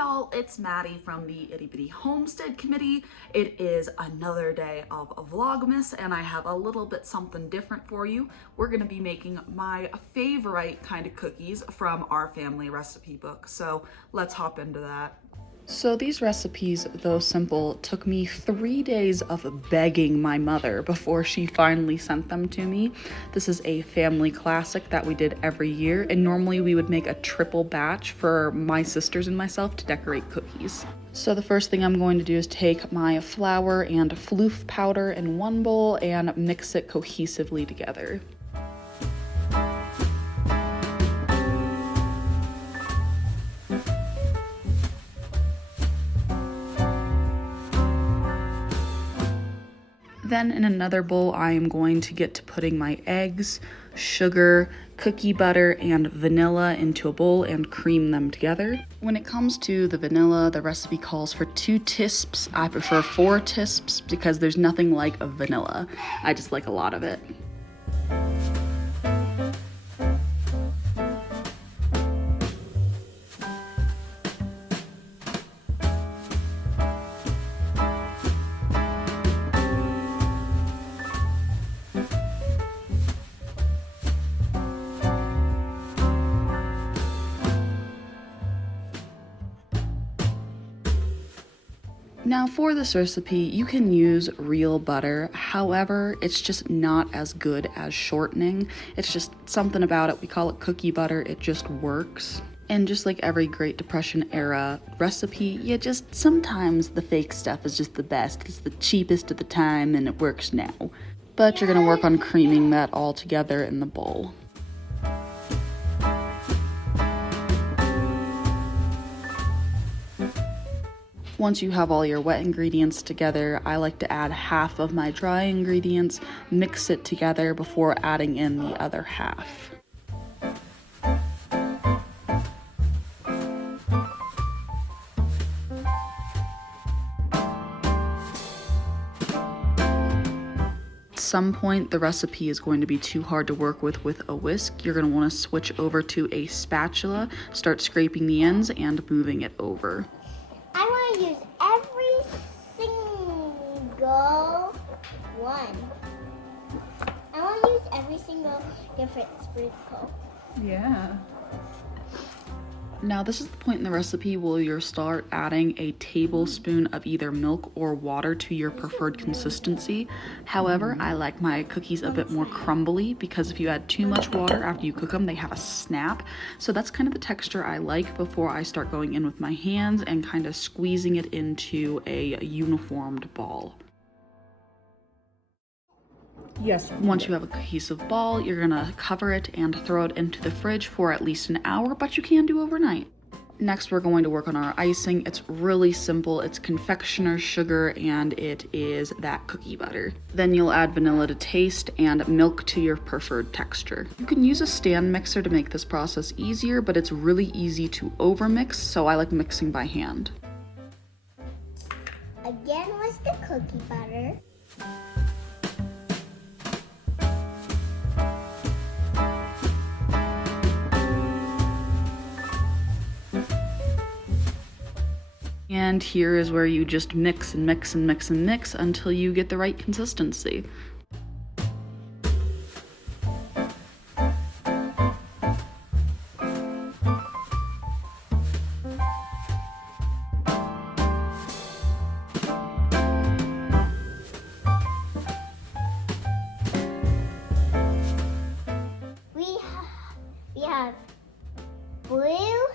y'all, it's Maddie from the Itty Bitty Homestead Committee. It is another day of Vlogmas and I have a little bit something different for you. We're gonna be making my favorite kind of cookies from our family recipe book. So let's hop into that. So these recipes, though simple, took me 3 days of begging my mother before she finally sent them to me. This is a family classic that we did every year, and normally we would make a triple batch for my sisters and myself to decorate cookies. So the first thing I'm going to do is take my flour and floof powder in one bowl and mix it cohesively together. Then in another bowl, I am going to get to putting my eggs, sugar, cookie butter, and vanilla into a bowl and cream them together. When it comes to the vanilla, the recipe calls for 2 tisps. I prefer 4 tisps because there's nothing like a vanilla. I just like a lot of it. Now for this recipe, you can use real butter. However, it's just not as good as shortening. It's just something about it. We call it cookie butter. It just works. And just like every Great Depression era recipe, sometimes the fake stuff is just the best. It's the cheapest at the time and it works now. But you're gonna work on creaming that all together in the bowl. Once you have all your wet ingredients together, I like to add half of my dry ingredients, mix it together before adding in the other half. At some point, the recipe is going to be too hard to work with a whisk. You're going to want to switch over to a spatula, start scraping the ends and moving it over. I want to use every single one. I want to use every single different sprinkle. Yeah. Now this is the point in the recipe where you'll start adding a tablespoon of either milk or water to your preferred consistency. However, I like my cookies a bit more crumbly because if you add too much water after you cook them, they have a snap. So that's kind of the texture I like before I start going in with my hands and kind of squeezing it into a uniformed ball. Yes. Once you have a cohesive ball, you're gonna cover it and throw it into the fridge for at least an hour, but you can do overnight. Next, we're going to work on our icing. It's really simple. It's confectioner's sugar and it is that cookie butter. Then you'll add vanilla to taste and milk to your preferred texture. You can use a stand mixer to make this process easier, but it's really easy to overmix, so I like mixing by hand. Again was the cookie butter. And here is where you just mix and mix and mix and mix until you get the right consistency. We have blue,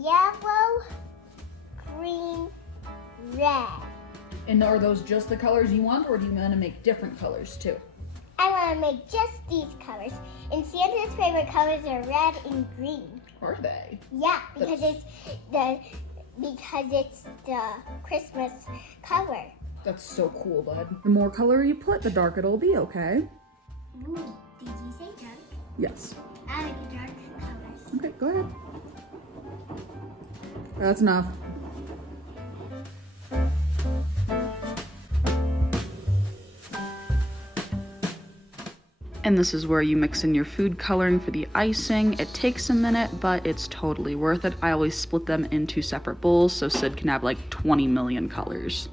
yellow, green, red. And are those just the colors you want, or do you want to make different colors too? I want to make just these colors. And Santa's favorite colors are red and green. Are they? Yeah, because it's the Christmas color. That's so cool, bud. The more color you put, the darker it'll be, okay? Ooh, did you say dark? Yes. I like the dark colors. Okay, go ahead. That's enough. And this is where you mix in your food coloring for the icing. It takes a minute, but it's totally worth it. I always split them into separate bowls so Sid can have like 20 million colors.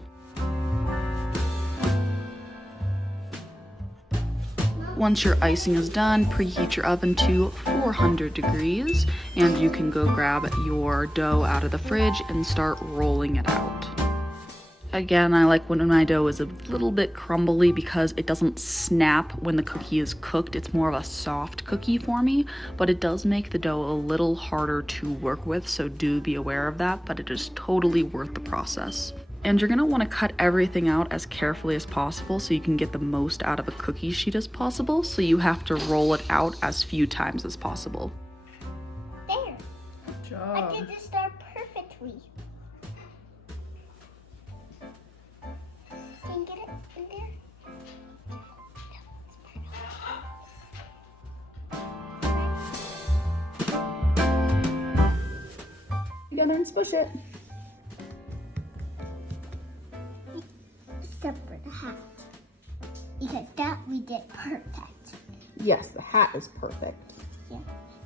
Once your icing is done, preheat your oven to 400 degrees, and you can go grab your dough out of the fridge and start rolling it out. Again, I like when my dough is a little bit crumbly because it doesn't snap when the cookie is cooked. It's more of a soft cookie for me, but it does make the dough a little harder to work with, so do be aware of that, but it is totally worth the process. And you're gonna wanna cut everything out as carefully as possible so you can get the most out of a cookie sheet as possible, so you have to roll it out as few times as possible. There. Good job. I did this star perfectly. Can you get it in there? You gotta unspush it. Except for the hat. Because that we did perfect. Yes, the hat is perfect. Yeah.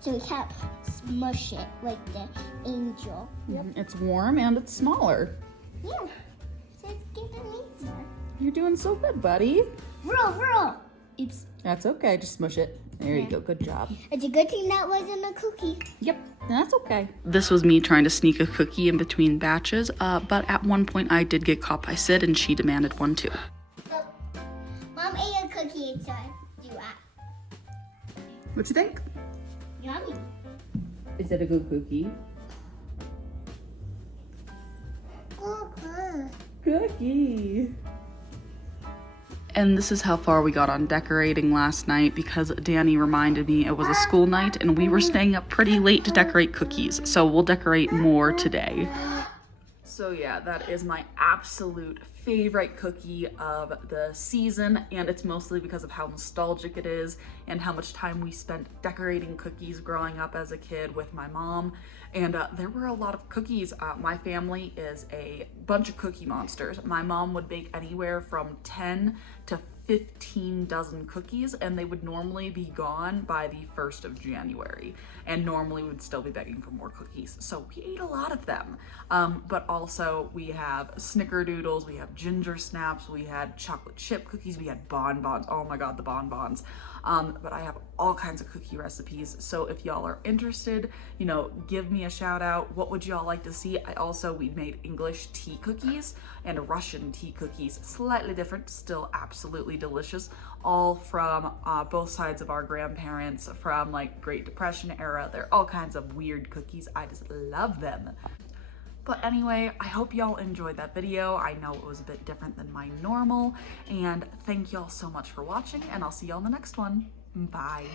So we can't smush it like the angel. Yep. It's warm and it's smaller. Yeah. So it's getting easier. You're doing so good, buddy. Roll. Oops. That's okay, just smush it. There you go, good job. It's a good thing that wasn't a cookie. Yep, that's okay. This was me trying to sneak a cookie in between batches, but at one point I did get caught by Sid and she demanded one too. Oh, Mom ate a cookie, so I do that. What you think? Yummy. Is it a good cookie? Cookie. And this is how far we got on decorating last night because Danny reminded me it was a school night and we were staying up pretty late to decorate cookies. So we'll decorate more today. So yeah, that is my absolute favorite cookie of the season, and it's mostly because of how nostalgic it is and how much time we spent decorating cookies growing up as a kid with my mom. And there were a lot of cookies. My family is a bunch of cookie monsters. My mom would bake anywhere from 10 to 15 dozen cookies, and they would normally be gone by the 1st of January, and normally would still be begging for more cookies. So we ate a lot of them. But also we have snickerdoodles, we have ginger snaps, we had chocolate chip cookies, we had bonbons. Oh my God, the bonbons. But I have all kinds of cookie recipes. So if y'all are interested, you know, give me a shout out. What would y'all like to see? We made English tea cookies and Russian tea cookies, slightly different, still absolutely delicious, all from both sides of our grandparents from like Great Depression era. They're all kinds of weird cookies. I just love them. But anyway, I hope y'all enjoyed that video. I know it was a bit different than my normal, and thank y'all so much for watching, and I'll see y'all in the next one. Bye.